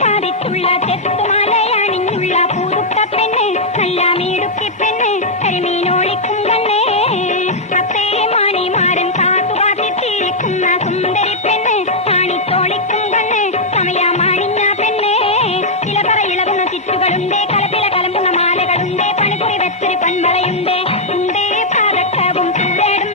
സാധിച്ചുള്ള ചെത്തുമാലയണിഞ്ഞുള്ള പൂതുട്ട പെണ്ണ് നല്ല മീടുക്കി പെണ്ണ് കരിമീനോളിക്കും കണ്ണേ അത്തേ മാണിമാരൻ കാത്തുകാത്തിരിക്കുന്ന സുന്ദരി പെണ്ണ് കാണിത്തോളിക്കും കണ്ണ് സമയമാണിഞ്ഞ പെണ്ണ് ഇലപറ ഇളകുന്ന ചുറ്റുകളുണ്ട് കലപ്പില കലമ്പുന്ന മാലകളുണ്ട് പണിക്കുറി വെച്ചൊരു പൺവളയുണ്ട്